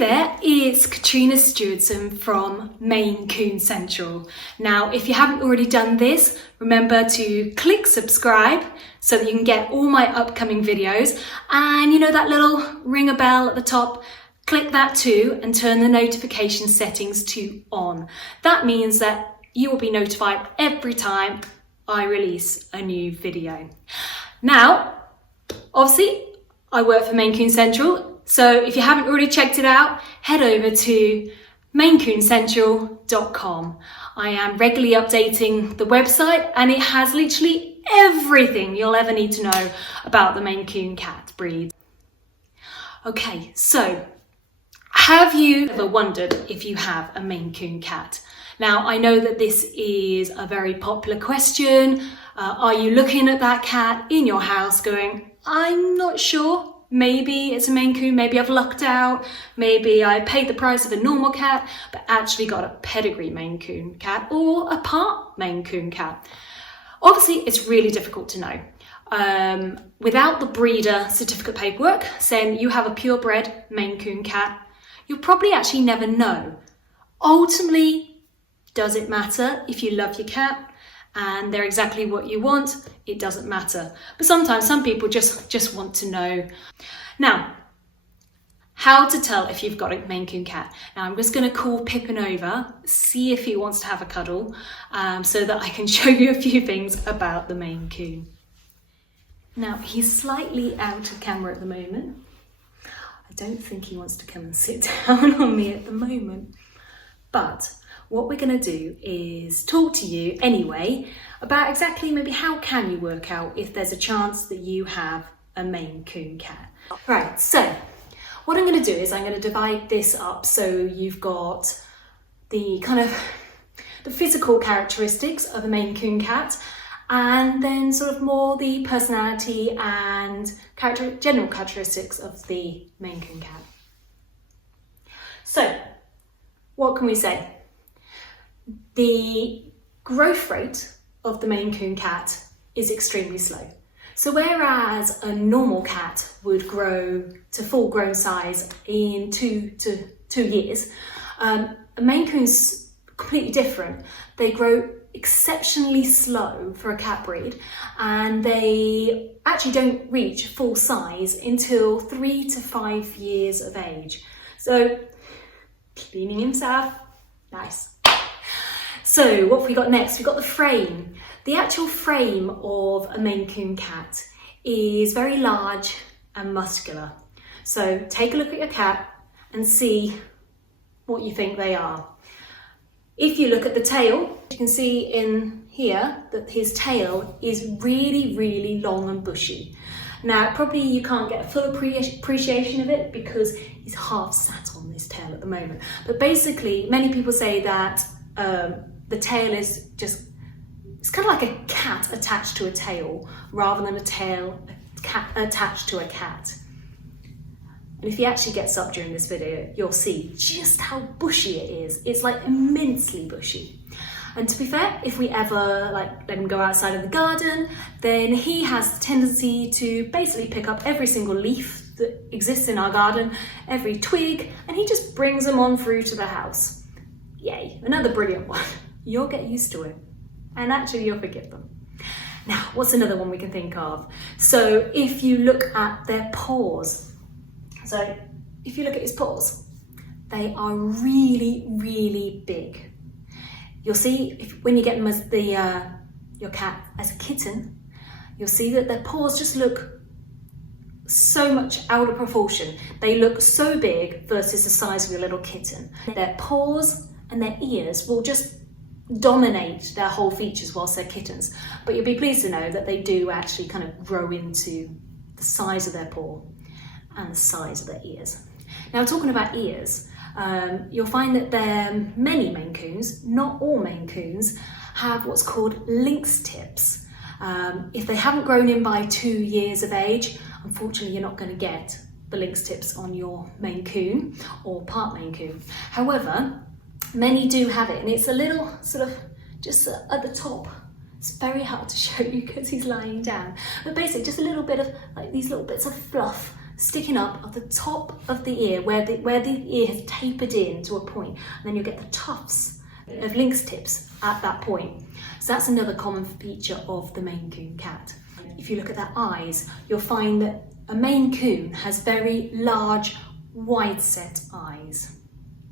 there, it's Katrina Stewardson from Maine Coon Central. Now, if you haven't already done this, remember to click subscribe so that you can get all my upcoming videos. And you know that little ring a bell at the top? Click that too and turn the notification settings to on. That means that you will be notified every time I release a new video. Now, obviously, I work for Maine Coon Central. So if you haven't already checked it out, head over to maincoonscentral.com. I am regularly updating the website and it has literally everything you'll ever need to know about the Maine Coon Cat breed. Okay, so have you ever wondered if you have a Maine Coon Cat? Now, I know that this is a very popular question. Are you looking at that cat in your house going, I'm not sure? Maybe it's a Maine Coon, maybe I've lucked out, maybe I paid the price of a normal cat, but actually got a pedigree Maine Coon cat or a part Maine Coon cat. Obviously, it's really difficult to know. Without the breeder certificate paperwork saying you have a purebred Maine Coon cat, you'll probably actually never know. Ultimately, does it matter if you love your cat and they're exactly what you want? It doesn't matter. But sometimes some people just want to know. Now, how to tell if you've got a Maine Coon cat. Now I'm just going to call Pippin over, see if he wants to have a cuddle, so that I can show you a few things about the Maine Coon. Now he's slightly out of camera at the moment. I don't think he wants to come and sit down on me at the moment. But what we're going to do is talk to you anyway about exactly maybe how can you work out if there's a chance that you have a Maine Coon cat. Right, so what I'm going to do is I'm going to divide this up so you've got the kind of the physical characteristics of a Maine Coon cat and then sort of more the personality and general characteristics of the Maine Coon cat. So, what can we say? The growth rate of the Maine Coon cat is extremely slow. So whereas a normal cat would grow to full grown size in 2 to 2 years, a Maine Coon's completely different. They grow exceptionally slow for a cat breed and they actually don't reach full size until 3 to 5 years of age. So cleaning himself, nice. So what have we got next? We've got the frame. The actual frame of a Maine Coon cat is very large and muscular. So take a look at your cat and see what you think they are. If you look at the tail, you can see in here that his tail is really, really long and bushy. Now, probably you can't get a full appreciation of it because he's half sat on this tail at the moment. But basically, many people say that the tail is just, it's kind of like a cat attached to a tail rather than a tail attached to a cat. And if he actually gets up during this video, you'll see just how bushy it is. It's like immensely bushy. And to be fair, if we ever let him go outside of the garden, then he has the tendency to basically pick up every single leaf that exists in our garden, every twig, and he just brings them on through to the house. Yay, another brilliant one. You'll get used to it and actually you'll forgive them. Now, what's another one we can think of? So if you look at their paws, so if you look at his paws, they are really, really big. You'll see when you get them as your cat as a kitten, you'll see that their paws just look so much out of proportion. They look so big versus the size of your little kitten. Their paws and their ears will just dominate their whole features whilst they're kittens. But you'll be pleased to know that they do actually kind of grow into the size of their paw and the size of their ears. Now, talking about ears, you'll find that many Maine Coons, not all Maine Coons, have what's called lynx tips. If they haven't grown in by 2 years of age, unfortunately you're not going to get the lynx tips on your Maine Coon or part Maine Coon. However, many do have it and it's a little sort of just at the top. It's very hard to show you because he's lying down. But basically just a little bit of like these little bits of fluff sticking up at the top of the ear where the ear has tapered in to a point, and then you'll get the tufts of lynx tips at that point. So that's another common feature of the Maine Coon cat. If you look at their eyes, you'll find that a Maine Coon has very large, wide-set eyes.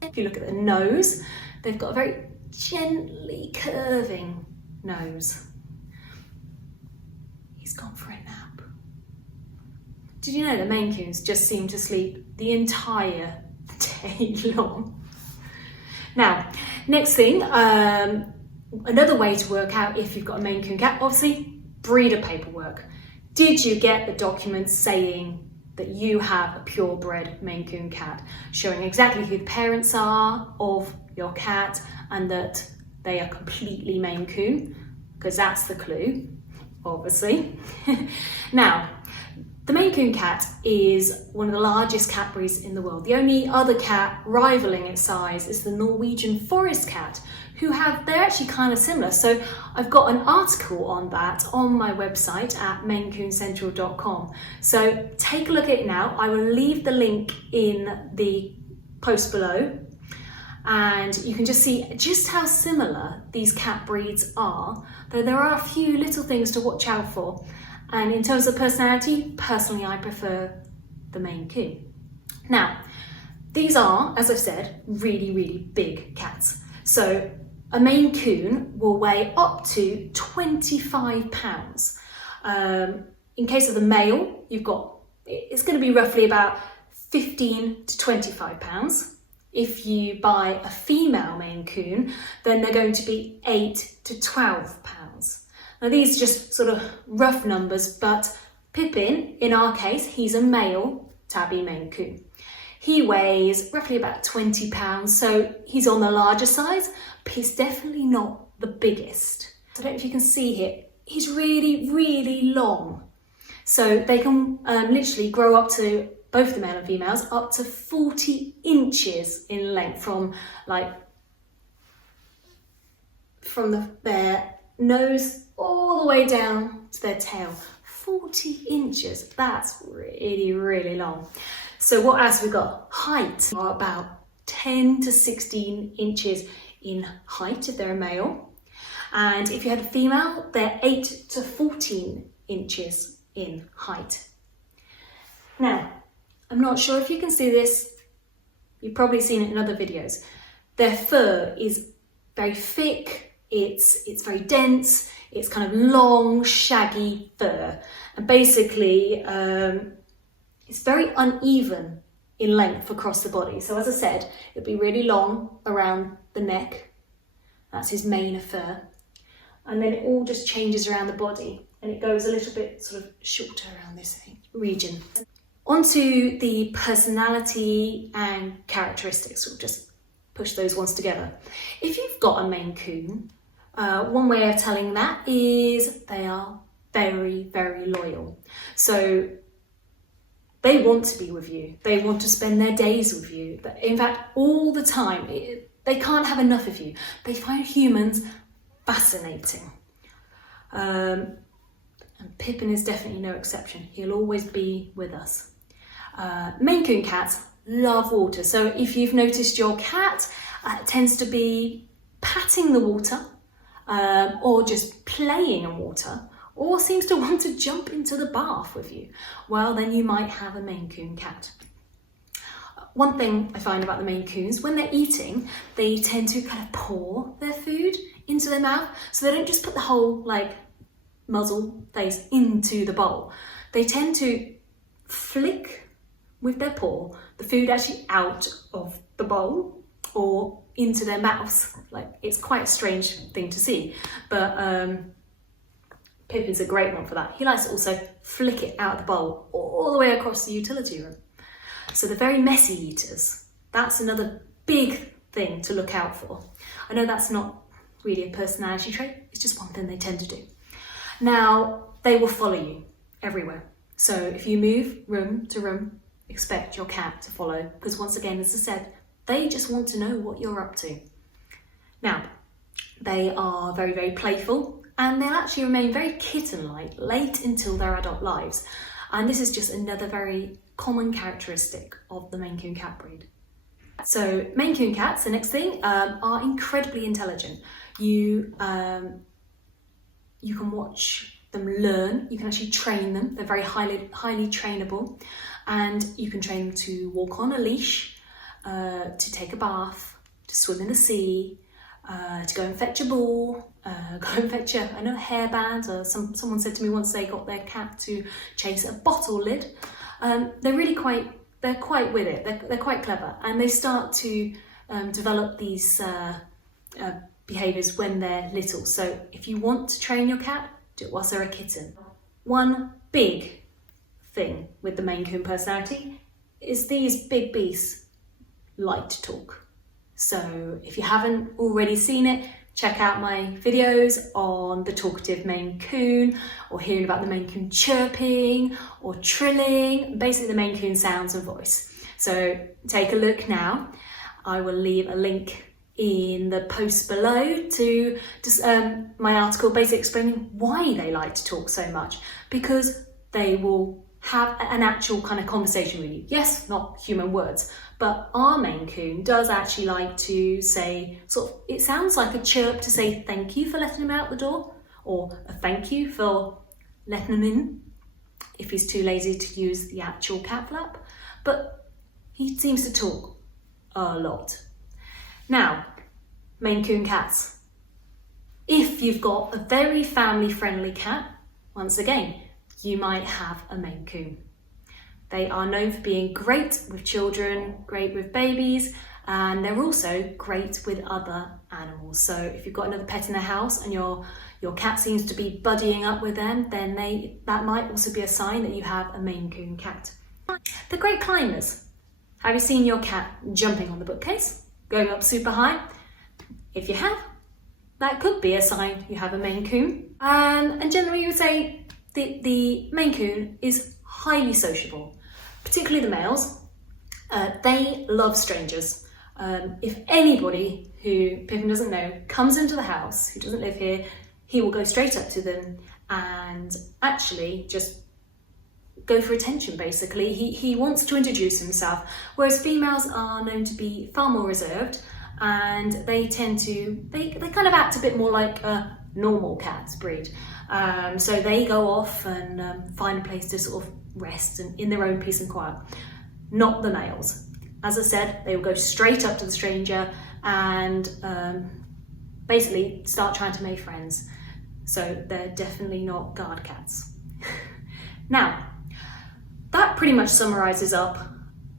If you look at the nose, they've got a very gently curving nose. He's gone for a nap. Did you know that Maine Coons just seem to sleep the entire day long? Now, next thing, another way to work out if you've got a Maine Coon cat, obviously, breeder paperwork. Did you get the documents saying that you have a purebred Maine Coon cat, showing exactly who the parents are of your cat and that they are completely Maine Coon? Because that's the clue, obviously. Now, the Maine Coon cat is one of the largest cat breeds in the world. The only other cat rivaling its size is the Norwegian Forest cat, they're actually kind of similar. So I've got an article on that on my website at mainecooncentral.com. So take a look at it now. I will leave the link in the post below, and you can just see just how similar these cat breeds are, though there are a few little things to watch out for. And in terms of personality, personally, I prefer the Maine Coon. Now, these are, as I've said, really, really big cats. So a Maine Coon will weigh up to 25 pounds. In case of the male, it's going to be roughly about 15 to 25 pounds. If you buy a female Maine Coon, then they're going to be 8 to 12 pounds. Now these are just sort of rough numbers, but Pippin, in our case, he's a male tabby Maine Coon. He weighs roughly about 20 pounds, so he's on the larger side, but he's definitely not the biggest. I don't know if you can see here, he's really, really long. So they can literally grow up to, both the male and females, up to 40 inches in length from their nose all the way down to their tail. 40 inches, that's really, really long. So what else have we got? Height are about 10 to 16 inches in height if they're a male. And if you had a female, they're 8 to 14 inches in height. Now, I'm not sure if you can see this. You've probably seen it in other videos. Their fur is very thick, it's very dense, it's kind of long, shaggy fur. And basically, it's very uneven in length across the body. So as I said, it'll be really long around the neck. That's his mane of fur. And then it all just changes around the body and it goes a little bit sort of shorter around this region. Onto the personality and characteristics. We'll just push those ones together. If you've got a Maine Coon, one way of telling that is they are very, very loyal. So they want to be with you. They want to spend their days with you. In fact, all the time. They can't have enough of you. They find humans fascinating. And Pippin is definitely no exception. He'll always be with us. Maine Coon cats love water. So if you've noticed your cat tends to be patting the water or just playing in water, or seems to want to jump into the bath with you, well, then you might have a Maine Coon cat. One thing I find about the Maine Coons, when they're eating, they tend to kind of pour their food into their mouth. So they don't just put the whole muzzle face into the bowl. They tend to flick with their paw the food actually out of the bowl or into their mouths. It's quite a strange thing to see, but Pippin's a great one for that. He likes to also flick it out of the bowl all the way across the utility room. So they're very messy eaters. That's another big thing to look out for. I know that's not really a personality trait, it's just one thing they tend to do. Now, they will follow you everywhere. So if you move room to room, expect your cat to follow, because once again, as I said, they just want to know what you're up to. Now, they are very, very playful, and they'll actually remain very kitten-like late until their adult lives. And this is just another very common characteristic of the Maine Coon cat breed. So Maine Coon cats, the next thing, are incredibly intelligent. You can watch them learn, you can actually train them. They're very highly trainable, and you can train them to walk on a leash, to take a bath, to swim in the sea, to go and fetch a ball, go and fetch a hairband. Or someone said to me once they got their cat to chase a bottle lid. They're quite with it. They're quite clever, and they start to develop these behaviours when they're little. So if you want to train your cat, do it whilst they're a kitten. One big thing with the Maine Coon personality is these big beasts like to talk. So if you haven't already seen it, check out my videos on the talkative Maine Coon, or hearing about the Maine Coon chirping or trilling, basically the Maine Coon sounds and voice. So take a look now. I will leave a link in the post below to just my article basically explaining why they like to talk so much, because they will have an actual kind of conversation with you. Yes, not human words, but our Maine Coon does actually like to say, it sounds like a chirp to say thank you for letting him out the door, or a thank you for letting him in, if he's too lazy to use the actual cat flap. But he seems to talk a lot. Now, Maine Coon cats. If you've got a very family-friendly cat, once again, you might have a Maine Coon. They are known for being great with children, great with babies, and they're also great with other animals. So if you've got another pet in the house and your cat seems to be buddying up with them, then that might also be a sign that you have a Maine Coon cat. They're great climbers. Have you seen your cat jumping on the bookcase, going up super high? If you have, that could be a sign you have a Maine Coon. And generally you would say the Maine Coon is highly sociable, particularly the males. They love strangers. If anybody who Pippin doesn't know comes into the house, who doesn't live here, he will go straight up to them and actually just go for attention, basically. He wants to introduce himself, whereas females are known to be far more reserved, and they tend to, they kind of act a bit more like a normal cat breed. So they go off and find a place to sort of rest and in their own peace and quiet. Not the males. As I said, they will go straight up to the stranger and basically start trying to make friends. So they're definitely not guard cats. Now, that pretty much summarizes up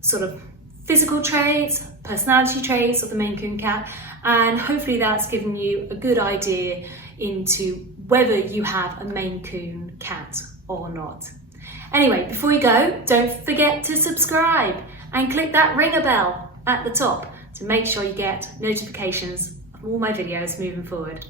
sort of physical traits, personality traits of the Maine Coon cat, and hopefully that's given you a good idea into whether you have a Maine Coon cat or not. Anyway, before you go, don't forget to subscribe and click that ringer bell at the top to make sure you get notifications of all my videos moving forward.